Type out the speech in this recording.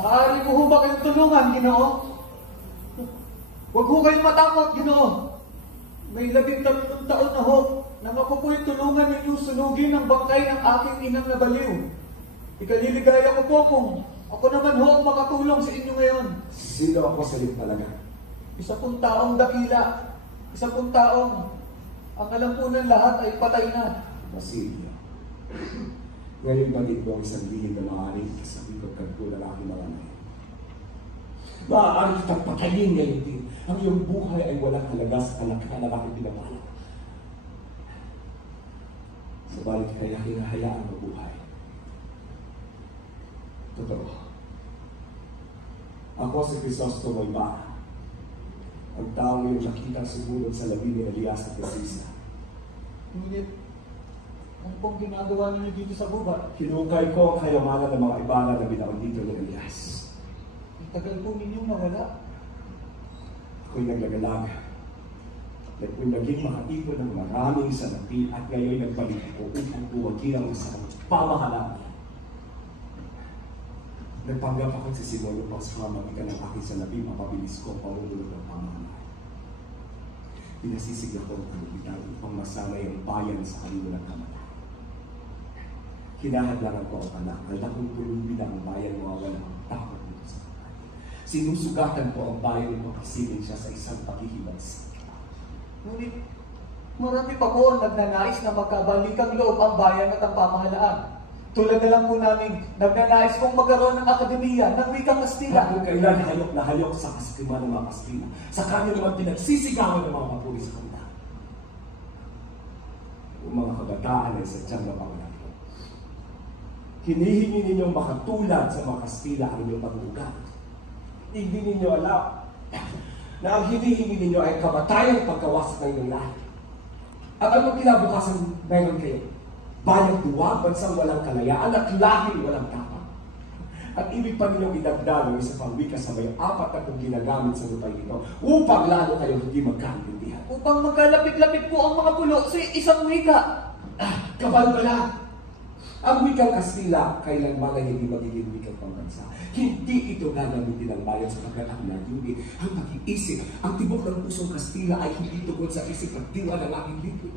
Maaari mo ho ba kayong tulungan, Ginoo? Huwag ho kayong matakot, Ginoo. May 13 taon na ho nang ako po'y tulungan ninyo sunugin ang bangkay ng aking inang nabaliw. Ikaliligaya ko po kung ako naman ho ang makatulong sa inyo ngayon. Sino ako sa iyo talaga? Isa pong taong dakila. Isa pong taong ang alam po ng lahat ay patay na. Basilio. Ngayon bagit mo ang isang lihim na maaaring kasabigot kagpo ng aking mga ngayon. Maaari kitang patayin ngayon din. Ang iyong buhay ay walang halaga sa kalakhan ng aking pinapala. Sabalit kaya hinahayaan mabuhay. Totoo. Ako si Crisostomo Ibarra, ang taong iyong nakitang sumunod sa labi ni Elias at Narcisa. Ngunit, ano pong ginagawa ninyo dito sa gubat? Hinukay ko ang kayamanan ng mga Ibarra na binaon dito ni Elias. Tagal po ninyong nawala. Ako'y naglagalaga. Ako'y naging makaipon ng maraming salapi at ngayon nagbalik ko upang buwagin ang isang pamahalaan. Nagpanggap ako sa Simon upang sa mamagitan ng aking salapi mapabilis ko ang pamumulog ng pamahalaan. Pinasisig ako ng kalupitan upang masanay ang bayan sa kanila ng kamatayan. Hinahadlangan ko ang anak, handa kong pulubi na ang bayan mawawala ang takot nito sa kamatayan. Sinusugatan ko ang bayan upang kasilin siya sa isang paghihibas. Ngunit, marami pa po ang nagnanais na magkabalikang loob ang bayan at ang pamahalaan. Tulad na lang po namin, nagnanais kong magkaroon ng akademiya ng wikang Kastila. Kung kailan hayok na hayok sa kasitiman ng mga Kastila, sa kanya naman pinagsisigawan ng mga papuri sa kanila. Ang mga kabataan ay sadyang napangalan. Hinihingi ninyong makatulad sa mga Kastila ang inyong pag-uugat. Hindi ninyo alam na ang hinihingi ninyo ay kamatayang pagkawasak ng inyong lahat. At ano kinabukasan meron kayo? Bayang duwag, bansang walang kalayaan at lahing walang tapang. At ibig pa ninyong idagdag ng isa pang wika sa may 4 na kung ginagamit sa lupay nito upang lalo kayo hindi magkaintindihan. Upang magkalapit-lapit po ang mga pulo sa isang wika. Kabal-bala! Ang wikang Kastila kailanman ay hindi magiging wikang pambansa. Hindi ito gagamitin ng bayan sa pagkakaunan. Hindi ang pag-iisip, ang tibok ng pusong Kastila ay hindi tungkol sa isip at diwa ng aking libro.